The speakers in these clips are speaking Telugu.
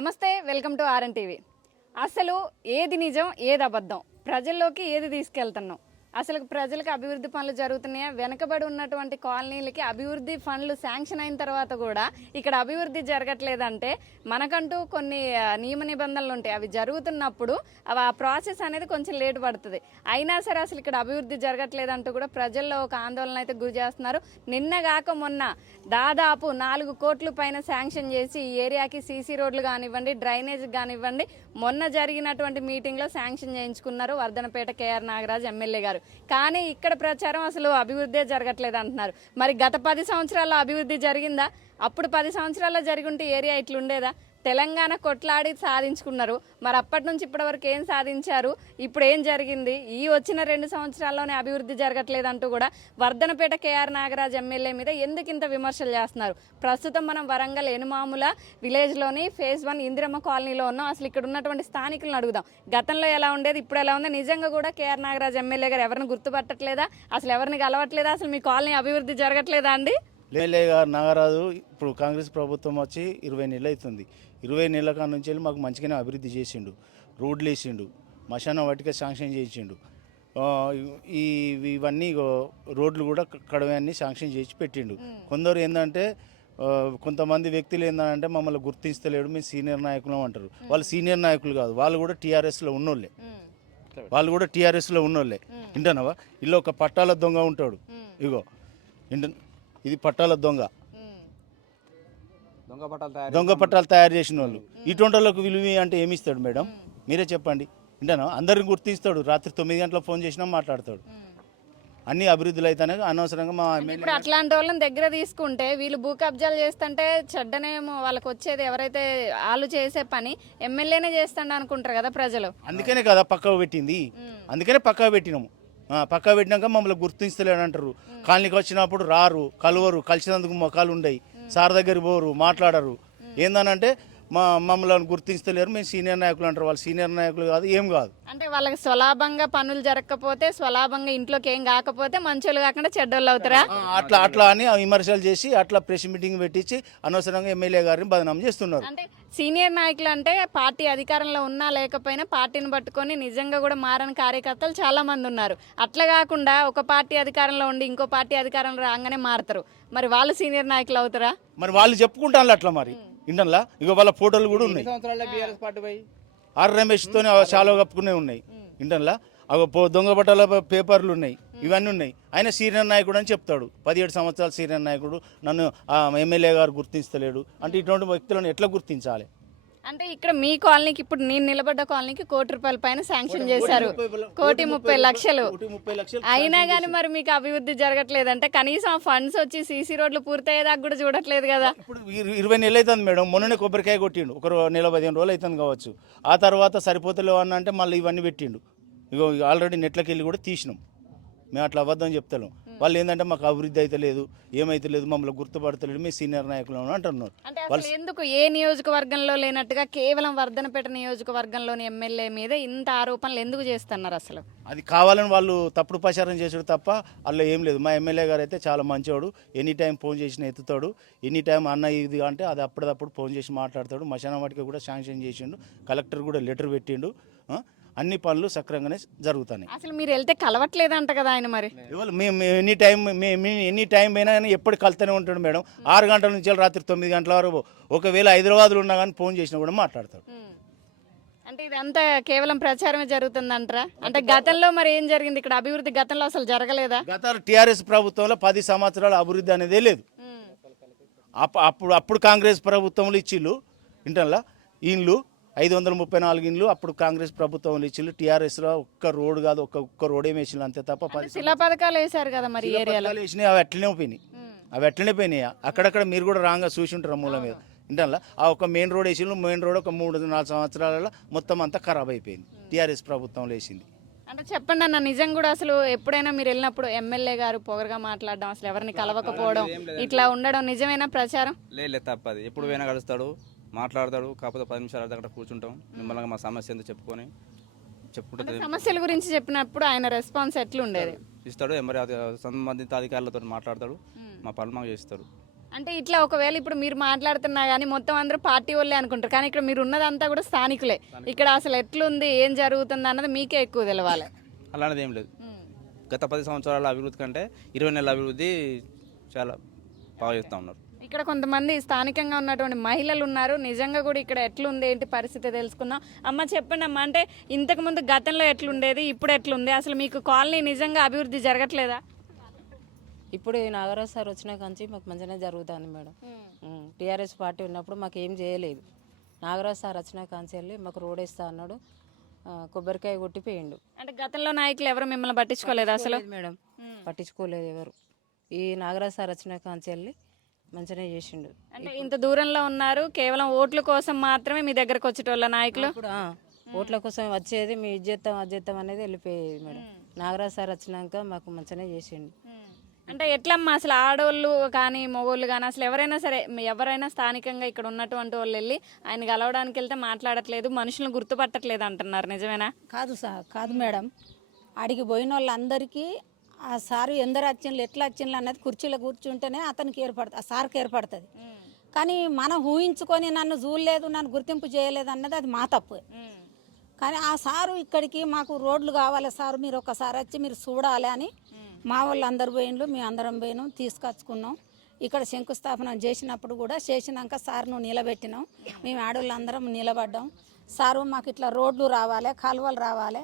నమస్తే వెల్కమ్ టు ఆర్ఎన్ టీవీ. అసలు ఏది నిజం ఏది అబద్ధం? ప్రజల్లోకి ఏది తీసుకెళ్తున్నాం? అసలు ప్రజలకు అభివృద్ధి పనులు జరుగుతున్నాయా? వెనకబడి ఉన్నటువంటి కాలనీలకి అభివృద్ధి ఫండ్లు శాంక్షన్ అయిన తర్వాత కూడా ఇక్కడ అభివృద్ధి జరగట్లేదంటే మనకంటూ కొన్ని నియమ నిబంధనలు ఉంటాయి. అవి జరుగుతున్నప్పుడు అవి ఆ ప్రాసెస్ అనేది కొంచెం లేట్ పడుతుంది. అయినా సరే అసలు ఇక్కడ అభివృద్ధి జరగట్లేదంటూ కూడా ప్రజల్లో ఒక ఆందోళన అయితే గురి చేస్తున్నారు. నిన్నగాక మొన్న దాదాపు నాలుగు కోట్ల పైన శాంక్షన్ చేసి ఈ ఏరియాకి సీసీ రోడ్లు కానివ్వండి డ్రైనేజ్ కానివ్వండి మొన్న జరిగినటువంటి మీటింగ్లో శాంక్షన్ చేయించుకున్నారు వర్ధనపేట కేఆర్ నాగరాజ్ ఎమ్మెల్యే గారు. కానీ ఇక్కడ ప్రచారం అసలు అభివృద్ధే జరగట్లేదు అంటున్నారు. మరి గత పది సంవత్సరాల్లో అభివృద్ధి జరిగిందా? అప్పుడు పది సంవత్సరాల్లో జరిగి ఉంటే ఏరియా ఇట్లుండేదా? తెలంగాణ కొట్లాడి సాధించుకున్నారు. మరి అప్పటి నుంచి ఇప్పటి వరకు ఏం సాధించారు? ఇప్పుడు ఏం జరిగింది? ఈ వచ్చిన రెండు సంవత్సరాల్లోనే అభివృద్ధి జరగట్లేదంటూ కూడా వర్ధనపేట కేఆర్ నాగరాజ్ ఎమ్మెల్యే మీద ఎందుకు ఇంత విమర్శలు చేస్తున్నారు? ప్రస్తుతం మనం వరంగల్ ఎనుమాముల విలేజ్లోని ఫేజ్ వన్ ఇందిరమ్మ కాలనీలో ఉన్నాం. అసలు ఇక్కడ ఉన్నటువంటి స్థానికులను అడుగుదాం. గతంలో ఎలా ఉండేది? ఇప్పుడు ఎలా ఉంది? నిజంగా కూడా కేఆర్ నాగరాజ్ ఎమ్మెల్యే గారు ఎవరిని గుర్తుపట్టట్లేదా? అసలు ఎవరిని కలవట్లేదా? అసలు మీ కాలనీ అభివృద్ధి జరగట్లేదా అండి? ఎమ్మెల్యే గారు నాగరాజు ఇప్పుడు కాంగ్రెస్ ప్రభుత్వం వచ్చి ఇరవై నెలలు అవుతుంది ఇరవై నెలల కాడ నుంచి వెళ్ళి మాకు మంచిగానే అభివృద్ధి చేసిండు. రోడ్లు వేసిండు. మశానం వాటికే శాంక్షన్ చేసిండు. ఈ ఇవన్నీ రోడ్లు కూడా కడవన్నీ శాంక్షన్ చేసి పెట్టిండు. కొందరు ఏంటంటే కొంతమంది వ్యక్తులు ఏంటంటే మమ్మల్ని గుర్తించలేడు మేము సీనియర్ నాయకులు అంటారు. వాళ్ళు సీనియర్ నాయకులు కాదు. వాళ్ళు కూడా టీఆర్ఎస్లో ఉన్నోళ్ళే. వాళ్ళు కూడా టీఆర్ఎస్లో ఉన్నోళ్ళే. వింటానవా ఇల్లు ఒక పట్టాల దొంగ ఉంటాడు. ఇగో ఇంట ఇది పట్టాల దొంగ. దొంగ పట్టాలు తయారు చేసిన వాళ్ళు. ఇటువంటి వాళ్ళకు విలువ అంటే ఏమి ఇస్తాడు మేడం? మీరే చెప్పండి. వింటాను? అందరిని గుర్తిస్తాడు. రాత్రి తొమ్మిది గంటలకు ఫోన్ చేసినా మాట్లాడతాడు. అన్ని అభివృద్ధులు అయితేనే అనవసరంగా మా ఇప్పుడు అట్లాంటి వాళ్ళని దగ్గర తీసుకుంటే వీళ్ళు భూ కబ్జాలు చేస్తుంటే చెడ్డనేమో వాళ్ళకి వచ్చేది ఎవరైతే వాళ్ళు చేసే పని ఎమ్మెల్యేనే చేస్తాడు అనుకుంటారు కదా ప్రజలు. అందుకనే కదా పక్కకు పెట్టింది. అందుకనే పక్కకు పెట్టినాము. ఆ, పక్కకు పెట్టినాక మమ్మల్ని గుర్తించలేడు అంటారు కాలనీకి వచ్చినప్పుడు రారు కలవరు కలిసినందుకు మొఖాలు ఉండయి. సార్ దగ్గరికి పోరు మాట్లాడరు. ఏందనంటే మా మమ్మల్ని గుర్తించలేరు మేము సీనియర్ నాయకులు అంటారు. వాళ్ళు సీనియర్ నాయకులు కాదు ఏం కాదు. అంటే వాళ్ళకి స్వలాభంగా పనులు జరగకపోతే స్వలాభంగా ఇంట్లోకి ఏం కాకపోతే మంచోళ్ళు కాకుండా చెడ్డోళ్ళు అవుతారా? అట్లా అట్లా అని విమర్శలు చేసి అట్లా ప్రెస్ మీటింగ్ పెట్టించి అనవసరంగా ఎమ్మెల్యే గారిని బదనాం చేస్తున్నారు. అంటే సీనియర్ నాయకులు అంటే పార్టీ అధికారంలో ఉన్నా లేకపోయినా పార్టీని పట్టుకొని నిజంగా కూడా మారని కార్యకర్తలు చాలా మంది ఉన్నారు. అట్లా కాకుండా ఒక పార్టీ అధికారంలో ఉండి ఇంకో పార్టీ అధికారంలో రాగానే మారుతారు. మరి వాళ్ళు సీనియర్ నాయకులు అవుతారా? మరి వాళ్ళు చెప్పుకుంటాను అట్లా మరి. ఇండన్లా ఇక వాళ్ళ ఫోటోలు కూడా ఉన్నాయి. ఆర్ రమేష్తోనే చాలా కప్పుకునే ఉన్నాయి. ఇంటన్లా అవి దొంగ బట్టల పేపర్లు ఉన్నాయి. ఇవన్నీ ఉన్నాయి. ఆయన సీనియర్ నాయకుడు అని చెప్తాడు. పదిహేడు సంవత్సరాల సీనియర్ నాయకుడు నన్ను ఆ ఎమ్మెల్యే గారు గుర్తించలేడు. అంటే ఇటువంటి వ్యక్తులను ఎట్లా గుర్తించాలి? అంటే ఇక్కడ మీ కాలనీకి ఇప్పుడు నేను నిలబడ్డ కాలనీకి కోటి రూపాయల పైన శాంక్షన్ చేశారు. కోటి ముప్పై లక్షలు. అయినా కానీ మరి మీకు అభివృద్ధి జరగట్లేదు అంటే కనీసం ఫండ్స్ వచ్చి సీసీ రోడ్లు పూర్తయ్యేదాకా కూడా చూడట్లేదు కదా. ఇప్పుడు ఇర- ఇరవై నెలలు అవుతుంది మేడం. మొన్ననే కొబ్బరికాయ కొట్టిండు. ఒక నెల పదిహేను రోజులు అవుతుంది కావచ్చు. ఆ తర్వాత సరిపోతలేవు అన్న అంటే మళ్ళీ ఇవన్నీ పెట్టిండు. ఇగో ఆల్రెడీ నెట్లకి వెళ్ళి కూడా తీసినాం. మేము అట్లా అబద్ధం చెప్తాం వాళ్ళు ఏంటంటే మాకు అభివృద్ధి అయితే లేదు ఏమైతే లేదు మమ్మల్ని గుర్తుపడతలేదు మీ సీనియర్ నాయకులు అంటున్నారు. అంటే అసలు ఎందుకు ఏ నియోజకవర్గంలో లేనట్టుగా కేవలం వర్ధనపేట నియోజకవర్గంలోని ఎమ్మెల్యే మీద ఇంత ఆరోపణలు ఎందుకు చేస్తున్నారు అసలు? అది కావాలని వాళ్ళు తప్పుడు ప్రచారం చేసుడు తప్ప అందులో ఏం లేదు. మా ఎమ్మెల్యే గారు అయితే చాలా మంచివాడు ఎనీ టైం ఫోన్ చేసిన ఎత్తుతాడు ఎనీ టైం అన్న ఇది అంటే అది అప్పటిదప్పుడు ఫోన్ చేసి మాట్లాడతాడు. మశానం వాటికి కూడా శాంక్షన్ చేసిండు కలెక్టర్ కూడా లెటర్ పెట్టిండు? అన్ని పనులు సక్రమంగానే జరుగుతున్నాయి అసలు మీరు వెళ్తే కలవట్లేదంట కదా ఆయన మరి? ఇవాళ మేము ఎనీ టైం మేము ఎనీ టైం అయినా కానీ ఎప్పుడు కలుతూనే ఉంటాడు మేడం. ఆరు గంటల నుంచి రాత్రి తొమ్మిది గంటల వరకు ఒకవేళ హైదరాబాద్లో ఉన్నా కానీ ఫోన్ చేసినా కూడా మాట్లాడతాడు. అంటే ఇదంతా కేవలం ప్రచారమే జరుగుతుందంటారా? అంటే గతంలో మరి ఏం జరిగింది? ఇక్కడ అభివృద్ధి గతంలో అసలు జరగలేదా? గత టీఆర్ఎస్ ప్రభుత్వంలో పది సంవత్సరాల అభివృద్ధి అనేదే లేదు. అప్ప- అప్పుడు అప్పుడు కాంగ్రెస్ ప్రభుత్వంలో ఇచ్చిళ్ళు ఇంటల్లా ఇండ్లు ఐదు వందల ముప్పై నాలుగు ఇండ్లు అప్పుడు కాంగ్రెస్ ప్రభుత్వంలో ఇచ్చిళ్ళు. టీఆర్ఎస్లో ఒక్క రోడ్ కాదు ఒక్క ఒక్క రోడ్ ఏమి వేసిళ్ళు అంతే తప్ప శిలా పథకాలు వేశారు కదా మరి ఏరియాలో? వేసినాయి అవి అట్లనే పోయినాయి. అవి అట్లనే పోయినాయి. అక్కడక్కడ మీరు కూడా రాంగా చూసి ఉంటారు మూల మీద. ఇంటల్లా ఆ ఒక మెయిన్ రోడ్ వేసిళ్ళు మెయిన్ రోడ్ ఒక మూడు నాలుగు సంవత్సరాలలో మొత్తం అంతా ఖరాబ్ అయిపోయింది. టీఆర్ఎస్ ప్రభుత్వంలో వేసింది అంటే చెప్పండి అన్న నిజం కూడా అసలు ఎప్పుడైనా మీరు వెళ్ళినప్పుడు ఎమ్మెల్యే గారు పొగరగా మాట్లాడడం అసలు ఎవరిని కలవకపోవడం ఇట్లా ఉండడం నిజమేనా ప్రచారం? లేదు లేదు తప్పది. ఎప్పుడు పోయినా కలుస్తాడు. మాట్లాడతాడు కాకపోతే పది నిమిషాలు అర్ధ గంట కూర్చుంటాం మిమ్మల్ని మా సమస్య ఏందో చెప్పుకొని చెప్పుకుంటే సమస్యల గురించి చెప్పినప్పుడు ఆయన రెస్పాన్స్ ఎట్లుండేది? ఇస్తాడు అది సంబంధిత అధికారులతో మాట్లాడతాడు మా పనులు మాకు చేస్తాడు అంటే ఇట్లా ఒకవేళ ఇప్పుడు మీరు మాట్లాడుతున్నా కానీ మొత్తం అందరూ పార్టీ వాళ్ళే అనుకుంటారు కానీ ఇక్కడ మీరు ఉన్నదంతా కూడా స్థానికులే. ఇక్కడ అసలు ఎట్లుంది ఏం జరుగుతుంది అన్నది మీకే ఎక్కువ తెలవాలి. అలాంటిది ఏం లేదు. గత పది సంవత్సరాల అభివృద్ధి కంటే ఇరవై నెలల అభివృద్ధి చాలా బాగా చేస్తూ ఉన్నారు. ఇక్కడ కొంతమంది స్థానికంగా ఉన్నటువంటి మహిళలు ఉన్నారు. నిజంగా కూడా ఇక్కడ ఎట్లుంది ఏంటి పరిస్థితి తెలుసుకుందాం. అమ్మ చెప్పండి అమ్మ అంటే ఇంతకు ముందు గతంలో ఎట్లుండేది ఇప్పుడు ఎట్లుంది? అసలు మీకు కాలనీ నిజంగా అభివృద్ధి జరగట్లేదా? ఇప్పుడు ఈ నాగరాజ్ సార్ వచ్చిన కాంచి మాకు మంచిగానే జరుగుతుంది మేడం. టీఆర్ఎస్ పార్టీ ఉన్నప్పుడు మాకు ఏం చేయలేదు. నాగరాజ్ సార్ వచ్చిన కాంచి వెళ్ళి మాకు రోడ్ వేస్తా అన్నాడు. కొబ్బరికాయ కొట్టిపోయిండు. అంటే గతంలో నాయకులు ఎవరు మిమ్మల్ని పట్టించుకోలేదు అసలు? మేడం. పట్టించుకోలేదు ఎవరు. ఈ నాగరాజ్ సార్ వచ్చిన కాంచి వెళ్ళి మంచిగానే చేసిండు. అంటే ఇంత దూరంలో ఉన్నారు కేవలం ఓట్ల కోసం మాత్రమే మీ దగ్గరకు వచ్చేటోళ్ళ నాయకులు? ఇప్పుడు ఆ, ఓట్ల కోసం వచ్చేది మీ ఇజ్జెత్తాం అజ్జెత్తాం అనేది వెళ్ళిపోయేది మేడం. నాగరాజ్ సార్ వచ్చినాక మాకు మంచిగానే చేసిండు. అంటే ఎట్లమ్మా అసలు ఆడోళ్ళు కానీ మగోళ్ళు కానీ అసలు ఎవరైనా సరే మీ ఎవరైనా స్థానికంగా ఇక్కడ ఉన్నటువంటి వాళ్ళు వెళ్ళి ఆయన కలవడానికి వెళ్తే మాట్లాడట్లేదు మనుషులను గుర్తుపట్టట్లేదు అంటున్నారు నిజమేనా? కాదు సార్ కాదు మేడం. ఆడికి పోయిన వాళ్ళందరికీ ఆ సారు ఎందరు వచ్చిండ్రు ఎట్లా వచ్చిండ్రు అన్నది కుర్చీలో కూర్చుంటేనే అతనికి ఏర్పడుతుంది ఆ సార్కి ఏర్పడుతుంది. కానీ మనం ఊహించుకొని నన్ను చూడలేదు నన్ను గుర్తింపు చేయలేదు అన్నది అది మా తప్పు. కానీ ఆ సారు ఇక్కడికి మాకు రోడ్లు కావాలి సారు మీరు ఒకసారి వచ్చి మీరు చూడాలి అని మా వాళ్ళు అందరు పోయిండ్రు మేము అందరం పోయినాం తీసుకొచ్చుకున్నాం. ఇక్కడ శంకుస్థాపన చేసినప్పుడు కూడా చేసినాక సార్ను నిలబెట్టినాం. మేము. ఆడవాళ్ళందరం నిలబడ్డాం. సారు మాకు ఇట్లా రోడ్లు రావాలి కాలువలు రావాలి.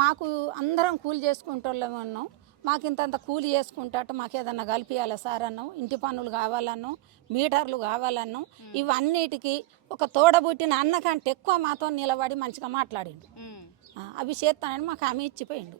మాకు అందరం కూలి చేసుకుంటోళ్ళమే ఉన్నాం. మాకు ఇంతంత కూలి చేసుకుంటాట మాకు ఏదన్నా కలిపియాలి సార్ అన్నాం? ఇంటి పనులు కావాలన్నాం? మీటర్లు కావాలన్నాం? ఇవన్నిటికీ ఒక తోడబుట్టిన అన్న కంటే ఎక్కువ మాతో నిలబడి మంచిగా మాట్లాడిండు. అవి చేస్తానని మాకు హామీ ఇచ్చిపోయిండు.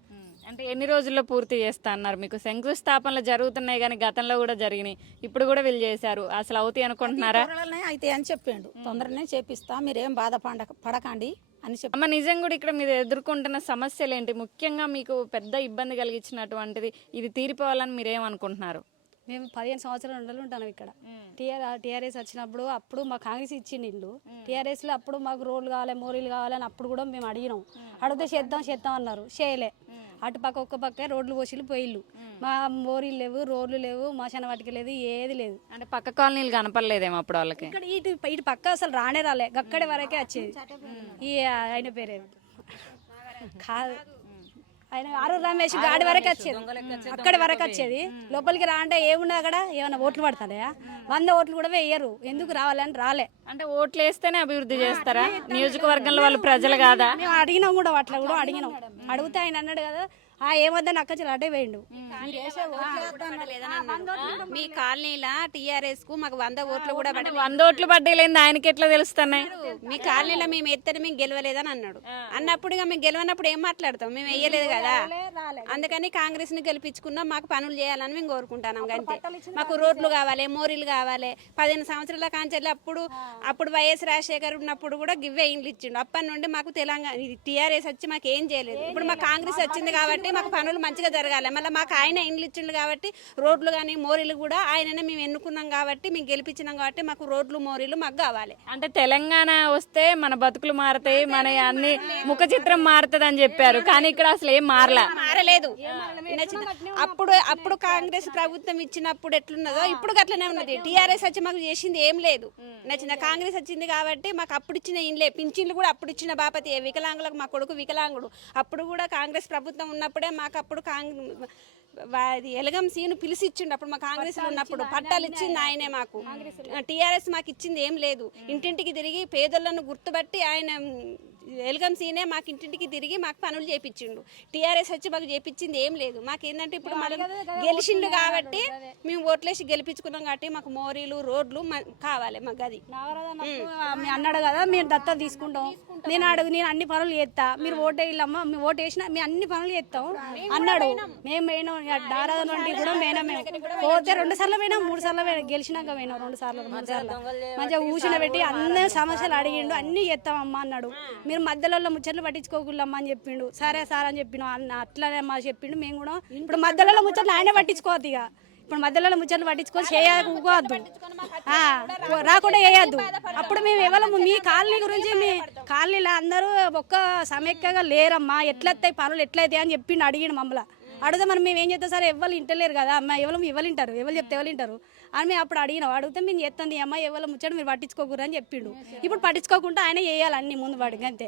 అంటే ఎన్ని రోజుల్లో పూర్తి చేస్తా అన్నారు? మీకు శంకుస్థాపనలు జరుగుతున్నాయి కానీ గతంలో కూడా జరిగినాయి. ఇప్పుడు కూడా వీళ్ళు చేశారు. అసలు అవుతాయి అనుకుంటున్నారా? అయితే అని చెప్పిండు. తొందరనే చేపిస్తా. మీరేం బాధ పడక పడకండి. అని చెప్పి అమ్మ నిజంగా కూడా ఇక్కడ మీరు ఎదుర్కొంటున్న సమస్యలు ఏంటి ముఖ్యంగా మీకు పెద్ద ఇబ్బంది కలిగించినటువంటిది ఇది తీరిపోవాలని మీరేమనుకుంటున్నారు? మేము పదిహేను సంవత్సరాల నుండి ఉంటాం ఇక్కడ. టీఆర్ టీఆర్ఎస్ వచ్చినప్పుడు అప్పుడు మా కాంగ్రెస్ ఇచ్చింది ఇల్లు. టీఆర్ఎస్లో అప్పుడు మాకు రోడ్లు కావాలి మోరీలు కావాలని అప్పుడు కూడా మేము అడిగినాం. అడిగితే చేద్దాం చేద్దాం అన్నారు. చేయలే. అటు పక్క ఒక్క పక్క రోడ్లు పోసిలు పోయిల్లు మా మోరీలు లేవు రోడ్లు లేవు మాశాన వాటికి లేదు ఏది లేదు. అంటే పక్క కాలనీలు కనపడలేదేమో అప్పుడు వాళ్ళకి? ఇక్కడ ఇటు ఇటు పక్క అసలు రానే రాలే. అక్కడి వరకే వచ్చేది. ఈ ఆయన పేరే కాదు. ఆయన ఆరు రమేష్ గాడి వరకు వచ్చేది. అక్కడి వరకు వచ్చేది. లోపలికి రా అంటే ఏమున్నది అక్కడ ఏమైనా ఓట్లు పడతాయా వంద ఓట్లు కూడా వేయరు. ఎందుకు రావాలని రాలే. అంటే ఓట్లు వేస్తేనే అభివృద్ధి చేస్తారా? నియోజకవర్గంలో వాళ్ళు ప్రజలు కాదా? మేము అడిగినాం కూడా అట్లా కూడా అడిగినాం. అడిగితే ఆయన అన్నాడు కదా ఆ ఏమొద్దని అక్క చెల్లి అటే వేయండు మీ కాలనీలా టీఆర్ఎస్కు మాకు వంద ఓట్లు కూడా పడ వంద ఓట్లు పడ్డేలేంది ఆయనకి ఎట్లా తెలుస్తున్నాయి? మీ కాలనీలో మేము ఎత్తని మేము గెలవలేదని అన్నాడు. అన్నప్పుడు ఇక మేము గెలవనప్పుడు ఏం మాట్లాడతాం? మేము వేయలేదు కదా. అందుకని కాంగ్రెస్ని గెలిపించుకున్నాం. మాకు పనులు చేయాలని మేము కోరుకుంటున్నాం అంతే. మాకు రోడ్లు కావాలి మోరీలు కావాలి. పదిహేను సంవత్సరాల కాంచెల్లి అప్పుడు అప్పుడు వైఎస్ రాజశేఖర్ ఉన్నప్పుడు కూడా గివ్వే ఇండ్లు ఇచ్చిండు. అప్పటి నుండి మాకు తెలంగాణ టీఆర్ఎస్ వచ్చి మాకు ఏం చేయలేదు. ఇప్పుడు మా కాంగ్రెస్ వచ్చింది కాబట్టి మాకు పనులు మంచిగా జరగాలి. మళ్ళీ మాకు ఆయన ఇండ్లు ఇచ్చిండు కాబట్టి రోడ్లు కానీ మోరీలు కూడా ఆయననే మేము ఎన్నుకున్నాం కాబట్టి మేము గెలిపించినాం కాబట్టి మాకు రోడ్లు మోరీలు మాకు కావాలి. అంటే తెలంగాణ వస్తే మన బతుకులు మారుతాయి మన అన్ని ముఖ చిత్రం మారుతుంది అని చెప్పారు. కానీ ఇక్కడ అసలు ఏం మారలా? మారలేదు. అప్పుడు అప్పుడు కాంగ్రెస్ ప్రభుత్వం ఇచ్చినప్పుడు ఎట్లున్నదో ఇప్పుడు అట్లనే ఉన్నది. టీఆర్ఎస్ వచ్చి మాకు చేసింది ఏం లేదు. నచ్చింది కాంగ్రెస్ వచ్చింది కాబట్టి మాకు అప్పుడు ఇచ్చిన ఇండ్లే పింఛన్లు కూడా అప్పుడు ఇచ్చిన బాపతి వికలాంగులకు మా కొడుకు వికలాంగుడు. అప్పుడు కూడా కాంగ్రెస్ ప్రభుత్వం ఉన్నప్పుడే మాకు అప్పుడు కాంగ్ వా- అది ఎలగం సీను పిలిచి ఇచ్చిండు అప్పుడు మా కాంగ్రెస్ ఉన్నప్పుడు పట్టాలు ఇచ్చింది ఆయనే మాకు. టీఆర్ఎస్ మాకు ఇచ్చింది ఏం లేదు. ఇంటింటికి తిరిగి పేదలను గుర్తుపట్టి ఆయన ఎలగం సీనే మాకు ఇంటింటికి తిరిగి మాకు పనులు చేపించిండు. టీఆర్ఎస్ వచ్చి మాకు చేపించింది ఏం లేదు. మాకు ఏంటంటే ఇప్పుడు మనం గెలిచిండు కాబట్టి మేము ఓట్లేసి గెలిపించుకున్నాం కాబట్టి మాకు మోరీలు రోడ్లు కావాలి మాకు అది. అన్నాడు కదా మీరు దత్త తీసుకుంటాం. నేను అడుగు నేను అన్ని పనులు చేస్తా. మీరు ఓటు వేయాలమ్మా మీ ఓటు వేసినా మేము అన్ని పనులు చేస్తాం. అన్నాడు. మేము పోయినాం. నుండి కూడా పోయినాం. మేము. పోతే రెండు సార్లు పోయినాం మూడు సార్లు పోయినాం. గెలిచినాక పోయినాం రెండు సార్లు మూడు సార్లు. మంచిగా ఊసిన పెట్టి అన్ని సమస్యలు అడిగిండు. అన్ని చేస్తామమ్మా అన్నాడు. మీరు మధ్యలో ముచ్చట్లు పట్టించుకోకూడమ్మా అని చెప్పిండు. సరే సార్ అని చెప్పిన అట్లనే మా చెప్పిండు. మేము కూడా ఇప్పుడు మధ్యలో ముచ్చట్లు ఆయన పట్టించుకోవద్దు ఇక. ఇప్పుడు మధ్యలో ముచ్చట్లు పట్టించుకొని చేయకూడదు ఆ, రాకుండా చేయద్దు. అప్పుడు మేము ఇవ్వలేము మీ కాలనీ గురించి మీ కాలనీలో అందరూ ఒక్క సమైక్యంగా లేరమ్మా. ఎట్లయితే పనులు ఎట్లయితాయి అని చెప్పిండు అడిగిండు మమ్మల్ని. అడిగితే మరి మేము ఏం చేస్తాం? సార్ ఎవరు ఇంటలేరు కదా అమ్మ. ఎవరు ఎవరు వింటారు ఎవరు చెప్తే ఎవరు అని మేము అప్పుడు అడిగినాం అడిగితే మేము చేస్తాం అమ్మ ఎవరు ముచ్చట మీరు పట్టించుకోకూరు అని చెప్పిండు. ఇప్పుడు పట్టించుకోకుండా ఆయన చేయాలి అన్ని ముందు పడి అంతే.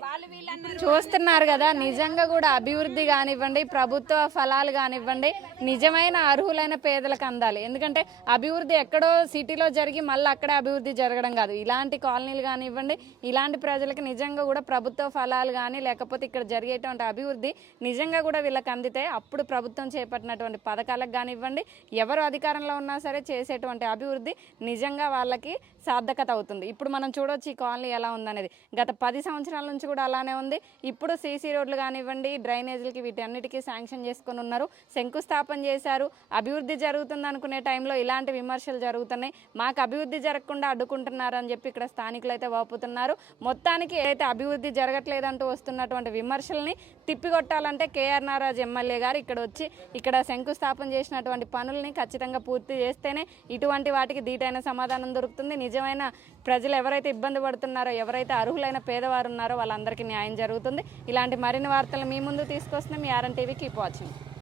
చూస్తున్నారు కదా నిజంగా కూడా అభివృద్ధి కానివ్వండి ప్రభుత్వ ఫలాలు కానివ్వండి నిజమైన అర్హులైన పేదలకు అందాలి. ఎందుకంటే అభివృద్ధి ఎక్కడో సిటీలో జరిగి మళ్ళీ అక్కడే అభివృద్ధి జరగడం కాదు. ఇలాంటి కాలనీలు కానివ్వండి ఇలాంటి ప్రజలకు నిజంగా కూడా ప్రభుత్వ ఫలాలు కానీ లేకపోతే ఇక్కడ జరిగేటువంటి అభివృద్ధి నిజంగా కూడా వీళ్ళకి అందితే అప్పుడు ప్రభుత్వం చేపట్టినటువంటి పథకాలకు కానివ్వండి ఎవరు అధికారంలో ఉన్నా సరే చేసేటువంటి అభివృద్ధి నిజంగా వాళ్ళకి సార్థకత అవుతుంది. ఇప్పుడు మనం చూడొచ్చు ఈ కాలనీ ఎలా ఉందనేది. గత పది సంవత్సరాల నుంచి కూడా అలానే ఉంది. ఇప్పుడు సీసీ రోడ్లు కానివ్వండి డ్రైనేజీలకి వీటన్నిటికీ శాంక్షన్ చేసుకొని ఉన్నారు. శంకుస్థాపన చేశారు. అభివృద్ధి జరుగుతుంది అనుకునే టైంలో ఇలాంటి విమర్శలు జరుగుతున్నాయి. మాకు అభివృద్ధి జరగకుండా అడ్డుకుంటున్నారు అని చెప్పి ఇక్కడ స్థానికులు అయితే వాపుతున్నారు. మొత్తానికి ఏదైతే అభివృద్ధి జరగట్లేదంటూ వస్తున్నటువంటి విమర్శల్ని తిప్పికొట్టాలంటే కేఆర్ నారాజ్ ఎమ్మెల్యే గారు ఇక్కడ వచ్చి ఇక్కడ శంకుస్థాపన చేసినటువంటి పనుల్ని ఖచ్చితంగా పూర్తి చేస్తేనే ఇటువంటి వాటికి దీటైన సమాధానం దొరుకుతుంది. నిజమైన ప్రజలు ఎవరైతే ఇబ్బంది పడుతున్నారో ఎవరైతే అర్హులైన పేదవారు ఉన్నారో వాళ్ళందరికీ న్యాయం జరుగుతుంది. ఇలాంటి మరిన్ని వార్తలు మీ ముందు తీసుకొస్తున్నాం. మీ ఆర్ఎన్ టీవీ కీప్ వాచింగ్.